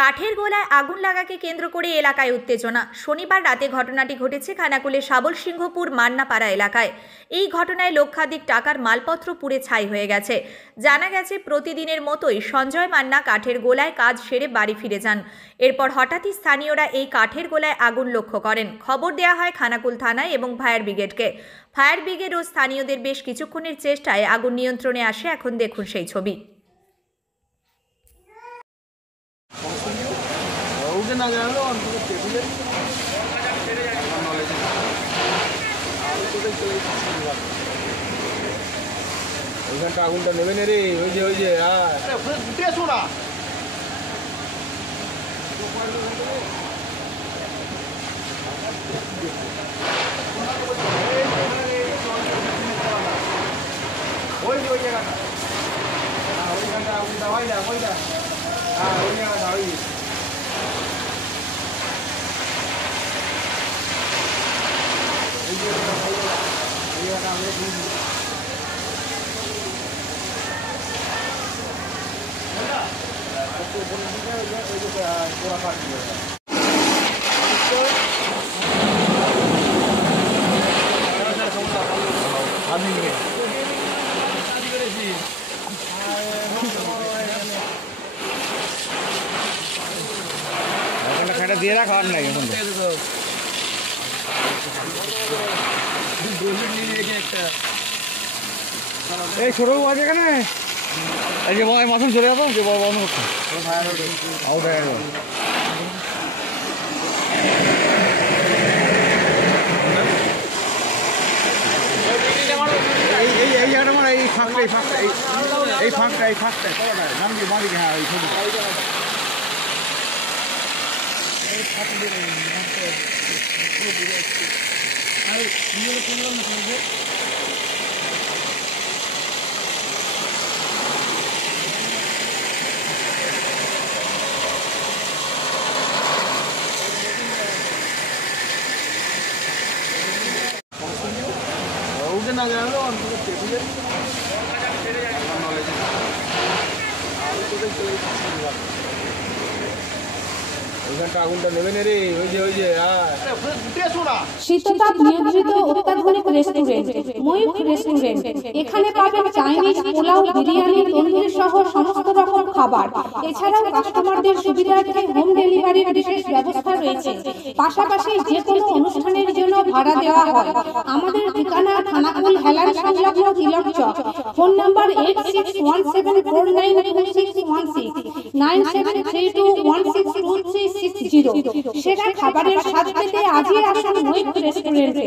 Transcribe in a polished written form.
কাঠের গোলায় আগুন লাগাকে কেন্দ্র করে এলাকায় উত্তেজনা। শনিবার রাতে ঘটনাটি ঘটেছে খানাকুলের শাবলসিংহপুর মান্নাপাড়া এলাকায়। এই ঘটনায় লক্ষাধিক টাকার মালপত্র পুড়ে ছাই হয়ে গেছে। জানা গেছে, প্রতিদিনের মতোই সঞ্জয় মান্না কাঠের গোলায় কাজ সেরে বাড়ি ফিরে যান। এরপর হঠাৎই স্থানীয়রা এই কাঠের গোলায় আগুন লক্ষ্য করেন। খবর দেওয়া হয় খানাকুল থানায় এবং ফায়ার ব্রিগেডকে। ফায়ার ব্রিগেড ও স্থানীয়দের বেশ কিছুক্ষণের চেষ্টায় আগুন নিয়ন্ত্রণে আসে। এখন দেখুন সেই ছবি। ওইখানটা আগুনটা নেবে না রে, ওই যে ফুটে আসো না। ওই জায়গাটা ওইখানটা আগুনটা হয় না, ওইটা হ্যাঁ ওই জায়গাটা ওই দিয়ে রাখা আর নাই এখন এই ছোট আছে এখানে। এই যে মাসুম চলে যাবো, যে বড় বন্ধ করছে এই জায়গাটা আমার এই ফাঁকটা নাম দিয়ে বাঁধিকে। হ্যাঁ ওই ছবি না গেল অন্তত টেবিলে ওইখানটা আগুনটা নেবে না রে, ওই যে শীততাপ নিয়ন্ত্রিত অত্যাধুনিক রেস্টুরেন্ট ময়ূখ রেস্টুরেন্ট। এখানে পাবেন চাইনিজ, পোলাও, বিরিয়ানি, তন্দুরি সহ সমস্ত রকম খাবার। এছাড়াও কাস্টমারদের সুবিধার্থে হোম ডেলিভারির বিশেষ ব্যবস্থা রয়েছে। পাশাপাশি যে কোনো অনুষ্ঠানের জন্য ভাড়া দেওয়া হয়। আমাদের ঠিকানা খানাকুল হেলান সংলগ্ন তিলক চক। Phone number 8617492616 9732162360। সেরা খাবারের স্বাদ পেতে আজই আসুন ময়ূখ রেস্টুরেন্টে।